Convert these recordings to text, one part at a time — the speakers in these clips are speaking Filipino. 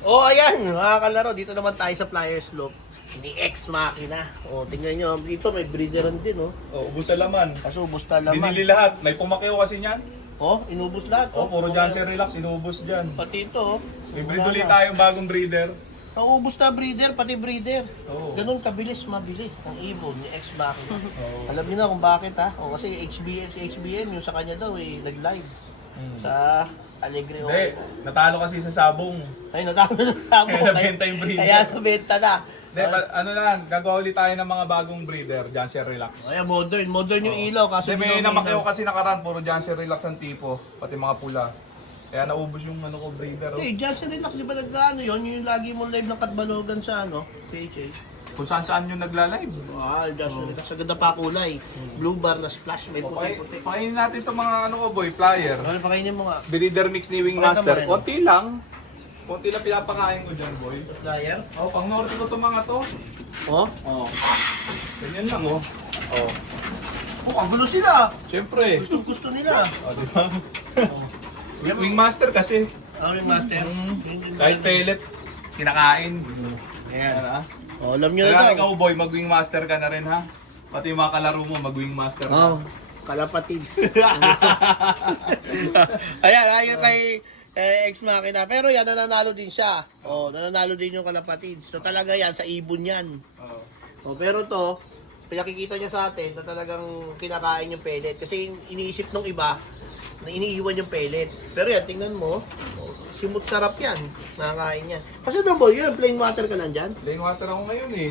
Oh, ayan, mga kalaro, dito naman tayo sa Flyers Loop ni Ex Machina. Oh, tingnan nyo, dito may breederan din, oh. Oh, ubos na laman. Kaso ubos na laman. Binili lahat. May pumakeo kasi niyan. Oh, inubos lahat. Oh, puro Janssen Relax, inubos dyan. Pati ito, oh. May breed ulit tayong bagong breeder. Naubos na breeder, pati breeder. Oo. Ganun kabilis mabili ang ibon ni Ex Machina. Oo. Alam niyo na kung bakit, ha? Oh, kasi HBM, yung sa kanya daw, nag-live. Sa Alegre Hindi, natalo kasi sa sabong. Ay, natalo na sa sabong. Kaya nabenta yung breeder. Kaya nabenta na. Hindi, ano lang, gagawa ulit tayo ng mga bagong breeder, Janssen Relax. Ayan, modern yung ilaw. Kaso Hindi, may ilaw, namakeo kasi nakaraan, puro Janssen Relax ang tipo, pati mga pula. Kaya naubos yung ano ko breeder. Oh. Eh, Janssen Relax, di ba nag-ano yun? Yung lagi mo live ng Katbalogan sa ano, PHA. Kung saan yung nagla-live. Ah, Janssen Relax. Ang ganda pa kulay. Blue bar na splash, may puti-puti. Pakainin natin itong mga ano ko boy, flyer. Ano pakainin mo nga? Breeder mix ni Wingmaster. Konti lang. Konti lang pinapakain ko dyan boy. Flyer? Oh, pang norte ko itong mga to. Oh? Oh. Ganyan lang oh. Oh. Oh, ang gulo sila. Siyempre. Gusto nila. Oh, di ba? Wingmaster kasi. Ah, yung master. Kahit pellet, kinakain. Ayan. Yan ah. Oh, alam nyo na Kaya daw. ikaw boy, mag-wingmaster ka na rin ha. Pati yung mga kalaro mo, mag-wingmaster Oh, na. kalapatids. Ayan kay Ex Machina. Pero yan, nananalo din siya. Oh, nananalo din yung kalapatids. So talaga yan, sa ibon yan. Oh. Oh, pero to, pinakikita niya sa atin na talagang kinakain yung pellet. Kasi iniisip nung iba na iniiwan yung pellet. Pero yan, tingnan mo, oh, simut sarap yan. Nakakain yan. Kasi no boy, yun, plain water ka lang dyan. Plain water ako ngayon eh.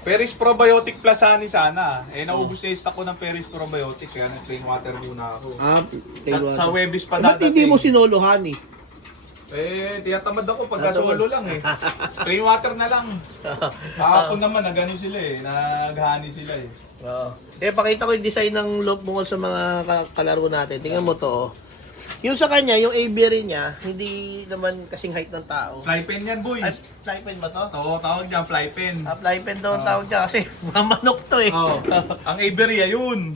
Peris Probiotic Plus Honey sana. Eh, naubos na yung stock ko ng Peris Probiotic. Kaya nag-plain water muna ako. Ah, Sa Webis pa ba't hindi dadating. mo sinolohan eh? Eh, tiyatamad ako pagka solo lang eh. Plain water na lang. Kahapon naman, nagano sila eh. Nag-honey sila eh. Oo. Pakita ko yung design ng loop mo sa mga kalaro natin. Tingnan mo to, oh. Yung sa kanya, yung aviary niya, hindi naman kasing height ng tao. Fly pen yan boy. Ay, fly pen ba to? Oo, tawag dyan, fly pen. Fly pen daw ang tawag niya kasi mga manok to eh. Oo. Ang Avery, yun.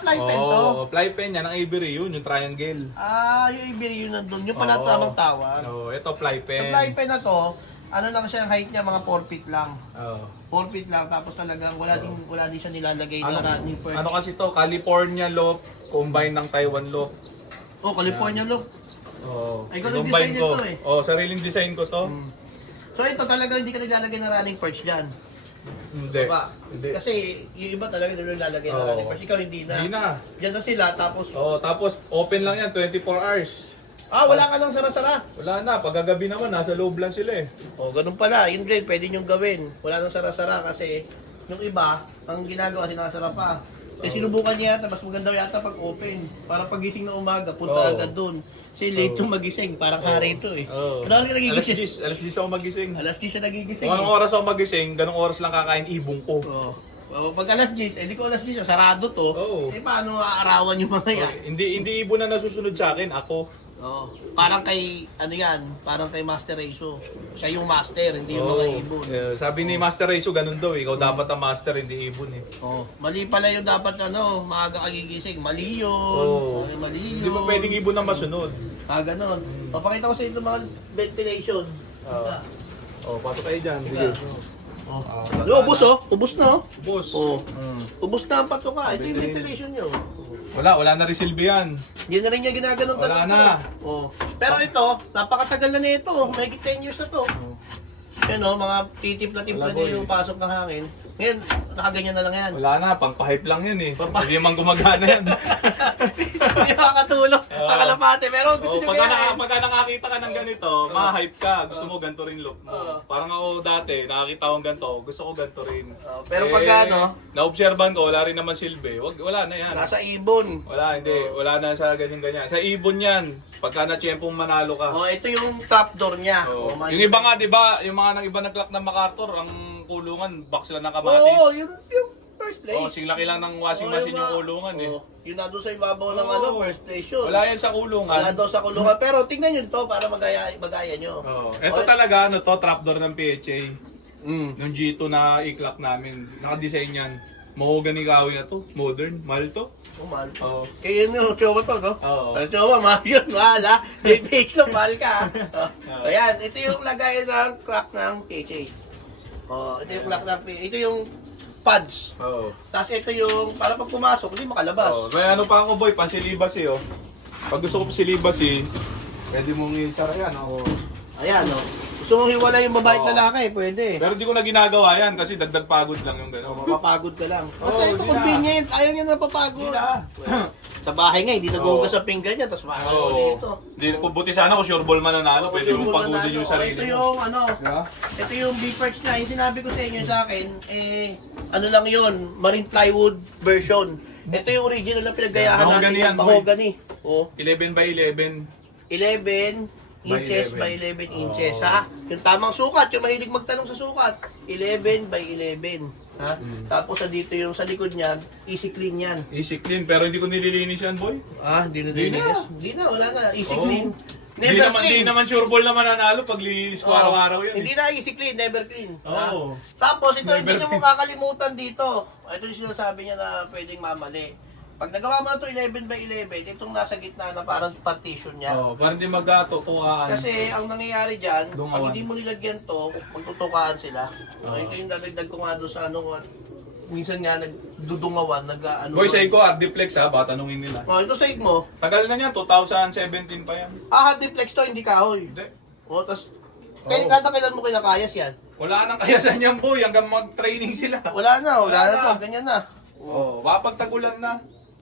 Fly pen to. Oo, fly pen yan, ang Avery, yun, yung triangle. Yung aviary yun nandun. Yung pala Oo. tamang tawag. Oo, ito fly Yung pen. fly pen na to, ano lang siya, ang height niya, mga 4 feet lang. Oo. 4 feet lang, tapos talagang wala din siya nilalagay na running perch. Ano kasi to, California loaf, combine ng Taiwan loaf. Oh, California look. Oo. Ay, ikaw nag-design Combine ko. nito eh. Oo, sariling design ko to. So ito talaga hindi ka naglalagay ng running perch dyan. Hindi. Diba? Hindi. Kasi yung iba talaga nilalagay ng Oo. running perch. Ikaw hindi na. Hindi na. Diyan na sila tapos Oo, tapos open lang yan, 24 hours. wala ka lang sara-sara. Wala na, pagkagabi naman, nasa loob lang sila eh. Oh, ganun pala. Yun din, pwede niyong gawin. Wala nang sara-sara kasi yung iba, ang ginagawa, sinasara pa. Kasi sinubukan niya yata, mas maganda yata pag open. Para pagising na umaga, punta Oo. agad dun. Kasi late yung magising, parang hari ito eh. Oo. Ano ka nagigising? Alas 10 ako magising. Alas 10 siya nagigising Kung anong oras ako magising, ganong oras lang kakain ibong ko. Oo. Pag alas 10, di ko alas 10, sarado to. Oo. Paano aarawan yung mga yan? Hindi ibon na nasusunod sa akin, ako. Oo. Parang kay, parang kay Master Reiso. Siya yung master, hindi yung mga ibon. Sabi ni Master Reiso, ganun daw, ikaw dapat ang master, hindi ibon eh. Oo. Mali pala yung dapat, maaga kagigising. Mali yun. Oo. Mali yun. Hindi mo pwedeng ibon na masunod. Ganon. Papakita ko sa inyo mga ventilation. Pato kayo dyan. Sige. Ubus ubus na Boss. Ubus na ang patuka. Ito yung ventilation nyo. Wala na rin silbi yan. Hindi na rin niya ginaganon Wala na. Pero ito, napakatagal na nito. Mahigit 10 years na to. Yan mga titimpla-timpla niya yung pasok ng hangin. Ngayon, nakaganyan na lang yan. Wala na, pang-pipe lang yan eh. Hindi man gumagana yan. Hindi makakatulong. Nakalapate. Pero gusto nyo kaya. Pagka nakakita ka ng ganito, ma-hype ka. Gusto mo ganito rin look mo. Parang ako dati, nakakita ko ganito. Gusto ko ganito rin. Pero pag na-observan ko, wala rin naman silbi. Wala na yan. nasa ibon. Wala, hindi. Wala na sa ganyan-ganyan. Sa ibon yan. Pagka na-tiyempong manalo ka. Ito yung top door niya. Yung iba nga, di ba? Yung mga iba nag-clock ng MacArthur, ang kulungan, box lang ng kamatis. Yung first place. Singlaki lang ng washing machine yung kulungan eh. Yung nandun sa ibabaw ng first place yun. Wala yan sa kulungan. Wala daw sa kulungan. Pero tingnan nyo to para magaya nyo. Ito talaga, trapdoor ng PHA. Yung G2 na i-clock namin. Naka-design yan. Mahogany kahoy na to. Modern. Mahal to. Mahal. Oo. Kaya yun yung chowa to, no? Oo. Ang chowa, mahal yun, mahal ha. JPH lang, mahal ka. Ayan, ito yung lagay ng clock ng PHA. Ito yung clock ng PHA. Ito yung pads. Oo. Tapos ito yung, para pag pumasok, hindi makalabas. Oo. Kaya ano pa ako boy, pansilibas eh oh. Pag gusto ko silibas eh, pwede mong isara yan oh. Ayan, no? Gusto mong hiwala yung babae at lalaki, pwede. Pero di ko na ginagawa yan kasi dagdag pagod lang yung gano'n. Mapapagod ka lang. Basta Oo, ito, hindi na. convenient. Ayaw niya napapagod. Hindi na. Sa bahay nga, hindi nagugas sa pinggan niya, tapos makakalaw Oo. dito. Di, kung buti sana kung sure ball mananalo, pwede mong pagodin yung sarili Ito mo. yung, ano, Diba? ito yung B-parts niya. Yung sinabi ko sa inyo sa akin, ano lang yun, marine plywood version. Ito yung original na pinagayahan natin, Mahogany yan, yung mahogany. Oh, 11 by 11. 11 By inches 11. by 11 inches, ha? Yung tamang sukat, yung mahilig magtanong sa sukat, 11 by 11. Ha? Tapos dito yung sa likod niyan, easy clean yan. Easy clean, pero hindi ko nililinis yan boy. Hindi na Hindi na. dilinis. Hindi na, wala na. Easy Oo. clean. Hindi Never naman, clean. di naman sure ball na mananalo pag lilinis ko Oo. araw-araw yan. Hindi na easy clean, never clean. Ha? Oo. Tapos ito, hindi Never nyo clean. makakalimutan dito. Ito yung sinasabi niya na pwedeng mamali. Pag nagawa mo na ito 11 by 11, itong nasa gitna na parang partition niya. Oh, para hindi magkatutukaan. Kasi ang nangyayari dyan, pag Dumawan. hindi mo nilagyan to, magtutukaan sila. Ito yung dadagdag ko nga doon sa ano, minsan nga nagdudungawan, nag-ano. Boy, sa ko, Ardiplex ha, ba tanungin nila. Ito sa mo. Tagal na niyan, 2017 pa yan. Hardiplex to, hindi kahoy. Hindi. Tapos, Oo. kada kailan mo kinakayas yan? Wala nang kayasan yan boy, hanggang mag-training sila. Wala na Wala na na. to, ganyan na. Oh, wapagtagulan na.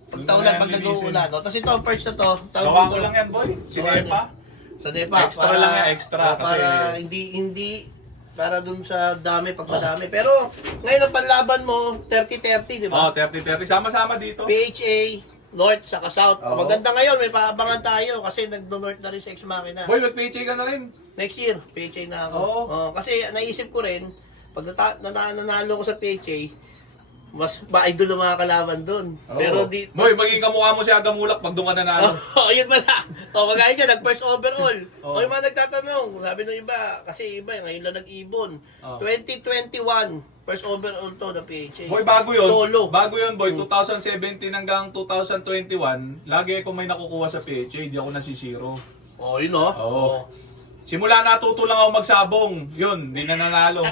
Pagtaulan, pag nag-uulan. No? Tapos ito, ang perch na to, tawag Gawa dito. ko lang yan boy, sinepa. Sa DEPA. Extra lang yan, extra, kasi- Para hindi, para dun sa dami, pag madami. Pero, ngayon ang panlaban mo, 30-30, di Oh, ba? 30-30, sama-sama dito. PHA, North, saka South. Oo. Maganda ngayon, may paabangan tayo kasi nagdo-North na rin sa Ex-Machina. Boy, mag-PHA ka na rin. Next year, PHA na ako. Oo. Kasi naisip ko rin, pag nanalo ko sa PHA, mas ma-idol ang mga kalaban doon. Oo. Pero di... Boy, maging kamukha mo si Agamulak pag doon ka nanalo. Yun pala. Magaya dyan, nag-first overall. Oo. Yung mga nagtatanong, sabi ng iba, kasi iba, ngayon lang nag-ibon. Oo. 2021, first overall to na PHA. Boy, bago yun. Solo. Bago yun, boy. 2017 hanggang 2021, lagi ako may nakukuha sa PHA, hindi ako nasisiro. Yun o. Oo. Simula natuto lang ako magsabong. Yun, hindi na nanalo.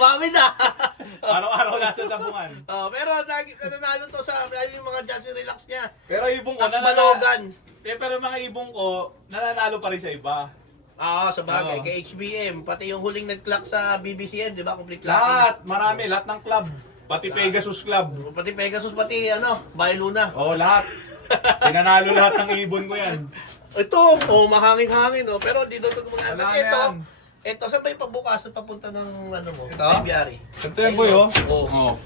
Mami na. Araw-araw nasa sabungan. Pero nanalo to sa yung mga Just Relax niya. Pero ibong ko, Takbalogan. Pero mga ibong ko, nananalo pa rin sa iba. Sa bagay, Oo. kay HBM, pati yung huling nag-clock sa BBCN, di ba? Complete locking. Lahat, marami, lahat ng club. Pati Pegasus Club. Pati Pegasus, pati Bayan Luna. Oo, lahat. Pinanalo lahat ng ibon ko yan. Ito, mahangin-hangin, no? Pero di doon mga... Wala Kasi na yan. ito, saan ba yung pagbukasan papunta ng ano mo? Ito? Library. Ito yan, boy, oh. Oo.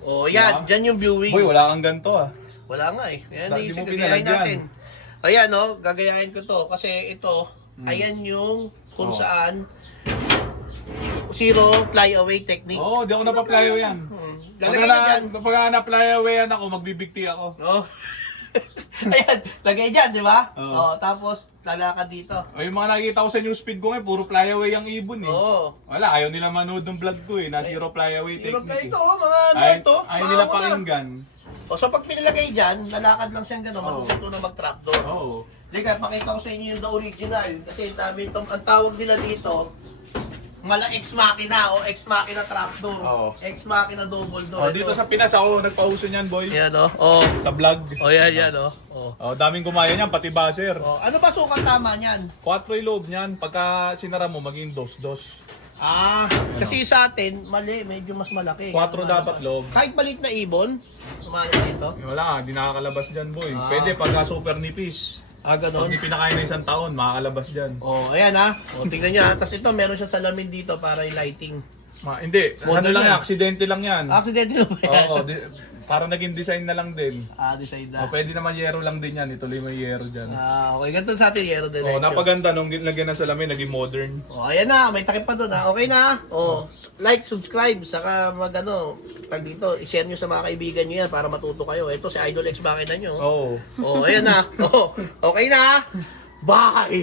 Oh. Yan, Diba? dyan yung viewing. Boy, wala kang ganito ah. Wala nga eh. Yan, Lagi naisip, mo gagayahin pinalagyan. natin. Ayan, no? Gagayahin ko to. Kasi ito, ayan yung kung Oh. saan zero fly-away technique. Oo, di ako napaply away yan. Lalagay ka dyan. Pag na-fly away yan ako, magbibigti ako. No? Ayan, lagay dyan, di ba? Oo. Tapos, lalakad dito. O yung mga nakikita ko sa newsfeed ko ngayon, puro fly away ang ibon eh. Oo. Wala, ayaw nila manood ng vlog ko eh, na zero fly away Hirap na technique ito, eh. mga ano Ayaw, ito. ayaw nila bago na. pakinggan. So pag pinilagay dyan, lalakad lang siyang gano'n, Oo. matututo na mag-trapdoor. Oo. Lika, pakita ko sa inyo yung the original. Kasi sabi ito, ang tawag nila dito, mala ex-machina o ex-machina trapdoor. Oo. Ex-machina double door. Oh, dito sa Pinas ako, nagpauso niyan boy. Yan o. Oh. Sa vlog. Oh, yan o. Oh. Oh, daming gumaya niyan, pati baser. Oh. Ano ba sukat tama niyan? 4 yung loob niyan, pagka sinara mo, maging 2-2. Kasi sa atin, mali, medyo mas malaki. 4 dapat loob. Kahit maliit na ibon, sumali dito. Wala, di nakakalabas dyan boy. Ah. Pwede pagka super nipis. Pag Ganon. di pinakain na isang taon, makakalabas dyan. Oh, ayan ha. Oh, tingnan niya. Tapos ito, meron siya salamin dito para yung lighting. Hindi, ano Modern lang yan. yan, aksidente lang yan. Accidentally ba yan? Oo, para naging design na lang din. Decide na. O, pwede naman yero lang din yan, ituloy mo yung yero dyan. Okay, ganito sa atin, Yero de Oh, Leche. napaganda nung lagyan ng salamin, naging modern. Ayan na, may takip pa doon ha. Okay na. Like, subscribe, saka tag dito, i-share nyo sa mga kaibigan nyo yan para matuto kayo. Ito si Idol X Machina nyo. Oo. Ayan na. Okay na. Bye!